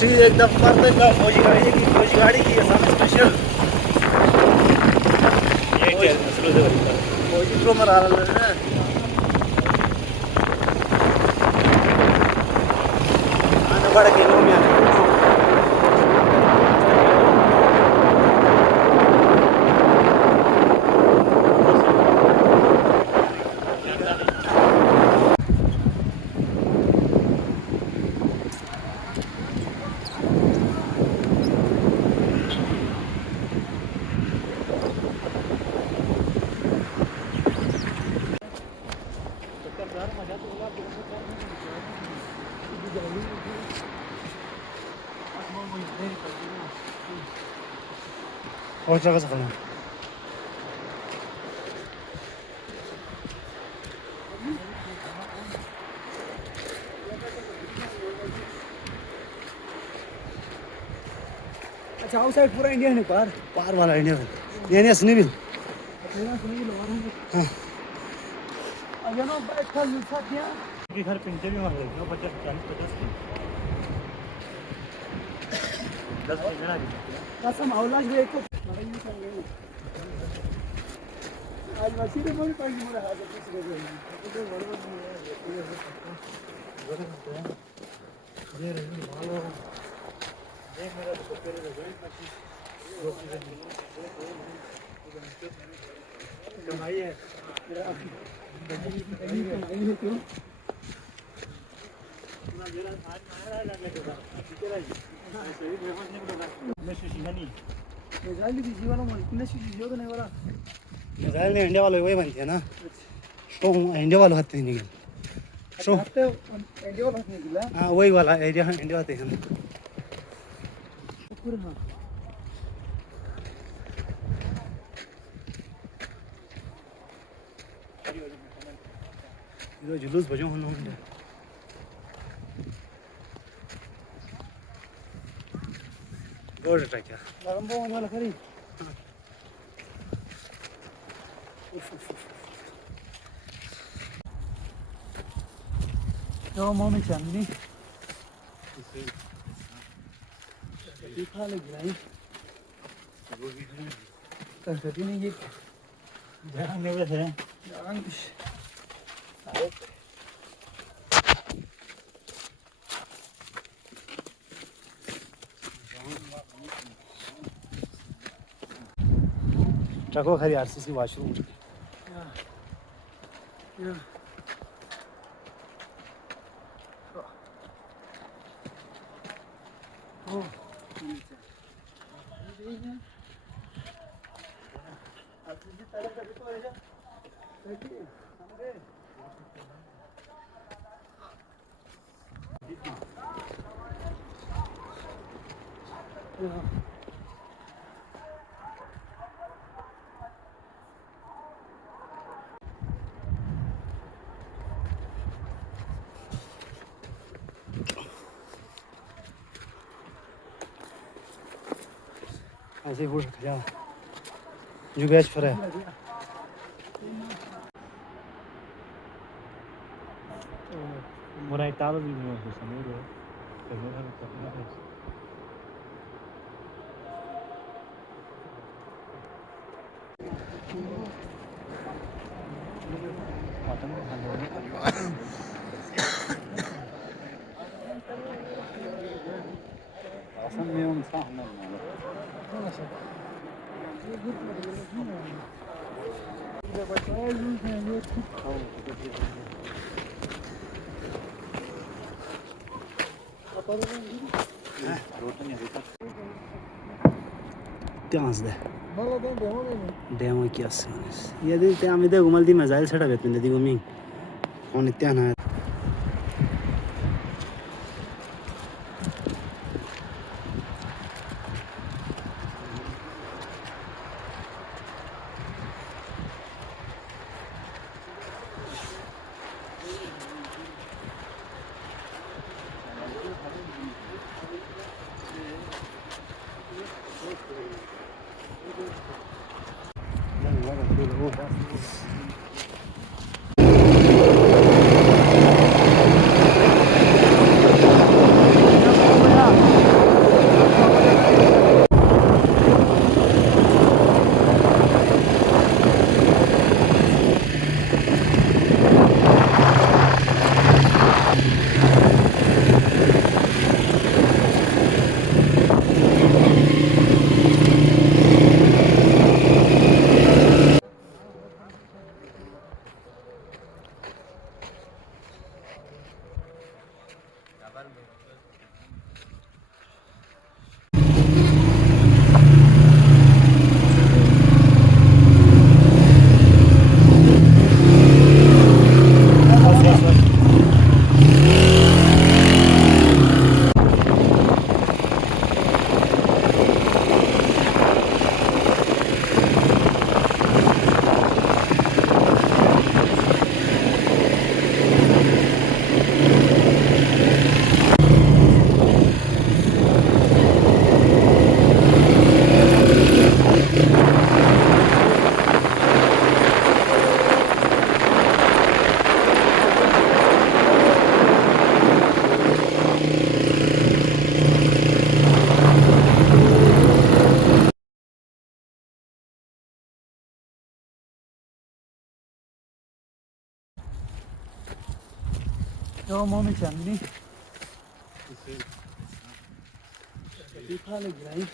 ठीक एकदम परफेक्ट था फौजी गाड़ी की असम स्पेशल फौजी को मरा रहा है आने बड़ा किलो में और जगह से खाना अच्छा आउट साइड पूरा इंडिया है पार पार वाला इंडिया यानी स्नेविल हाँ अगर ना बाइक का लूटा किया कि घर पिंटे भी मार रहे 50 40 50 10 मेरा कसम औलाद भी एक आज वैसे तो बोल पाएंगे मेरा हाथ कुछ कर रहे हैं तो बराबर नहीं है ये रही मालो देख मेरा तो तेरे को वेट मत कमाई है तेरा नहीं है क्यों पूरा जरा आज मारा लगने के बाद ठीक है सही बेवस नहीं बोला मैं सुशी नहीं मिसाइल भी जीवन में इतने सुशी जो तो नहीं वाला मिसाइल ने इंडिया वाले वही बनते हैं ना तो इंडिया वाले हाथ नहीं निकल तो इंडिया वाला नहीं निकला हाँ वही वाला एरिया इंडिया आते हैं पूरा हाँ ये जुलूस बजो हम लोग गोल्ड ट्रैक क्या लंबा वाला खरी तो मम्मी चांदी दिखा लगी नहीं कर सकती नहीं ये जहाँ नेवे थे जान कुछ ट्रको खरी आरसीसी वॉशरूम या ओ आरसीसी तरफ से तो आजा देखिए हमारे ऐसे ही फूट खजा जो बैच पर है मुराई तालो भी नहीं हो समझ रहे कैमरा में करना है मटन को खाने असम में हम Sahna त्याजde demo kiyarsınız. Yedi tamide gumaldi mezail seta betmende di guming. On ityan ha. Yo mami kendini. Bir tane gireyim.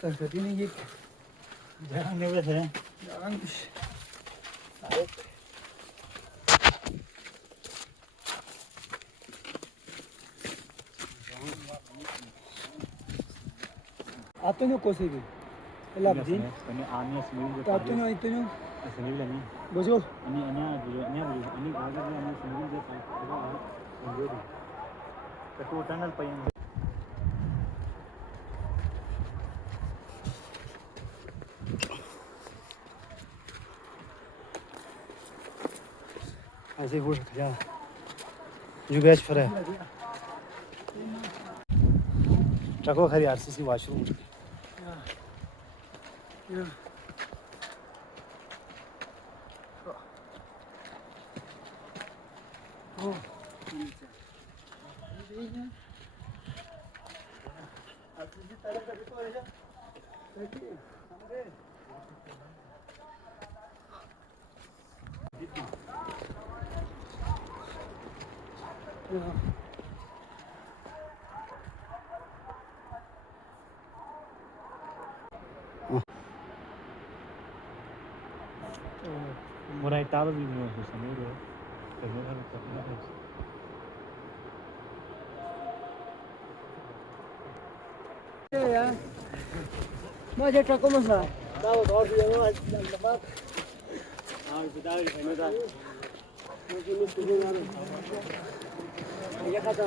Terkatini git. Jalan ne be? Yanlış. Atunyo kosi bi. Elabdi. Ini anya sembilan. Atunyo itunyo. Sembilan ni. Bojo. Ini anya ada anya sembilan je. Ada. Ketua tunnel payung. ऐसे हो सकता है जो batch पर है ट्रको खरी RCC washroom Yeah. Oh. Mulai tahu di mana sesuatu. Kemudian kita Ya. Macam truk masa. Tahu tahu dia mana lepas. Sudah ini dah. Mungkin itu juga. Ya kata.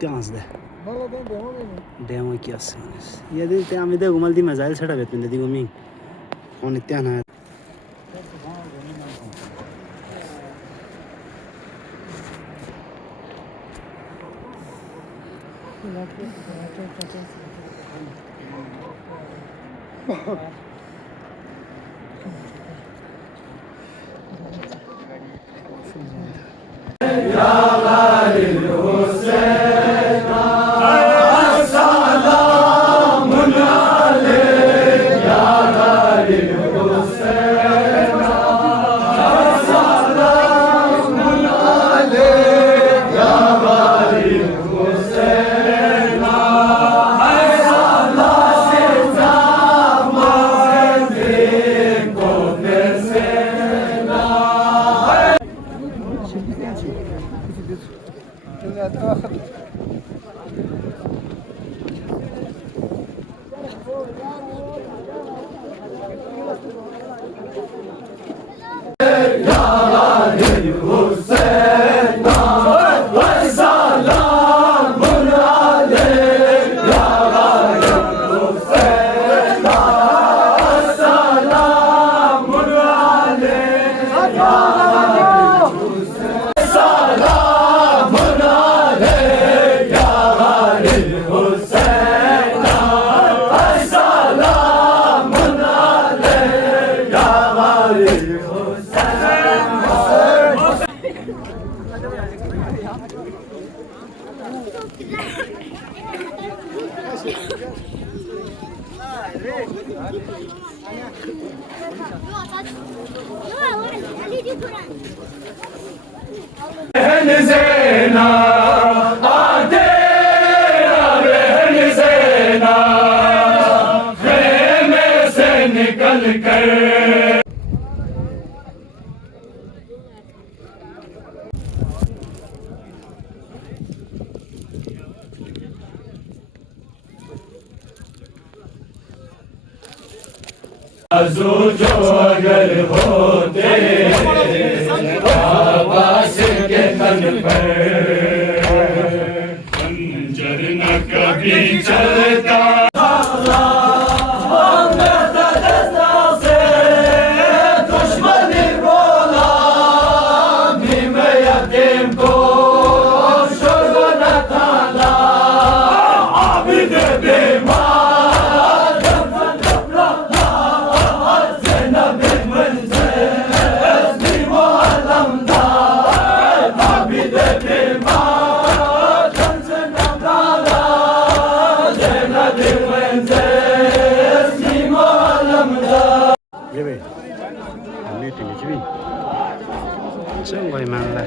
Tiyansde. Maladan devam edelim. Demo kiyasınız. Yedi tiyamı da gumal di mezail sada betmende di gumi. On ittiyana. निकल Ye be. Ani tingi chibi. Chong goi man la.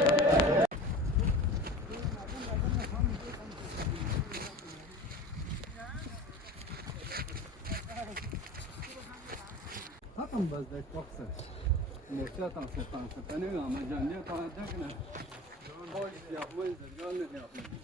Hakan bazda koksa. Morsa tansa tane ama canlı tanacak ne? Boş yapmayız, canlı yapmayız.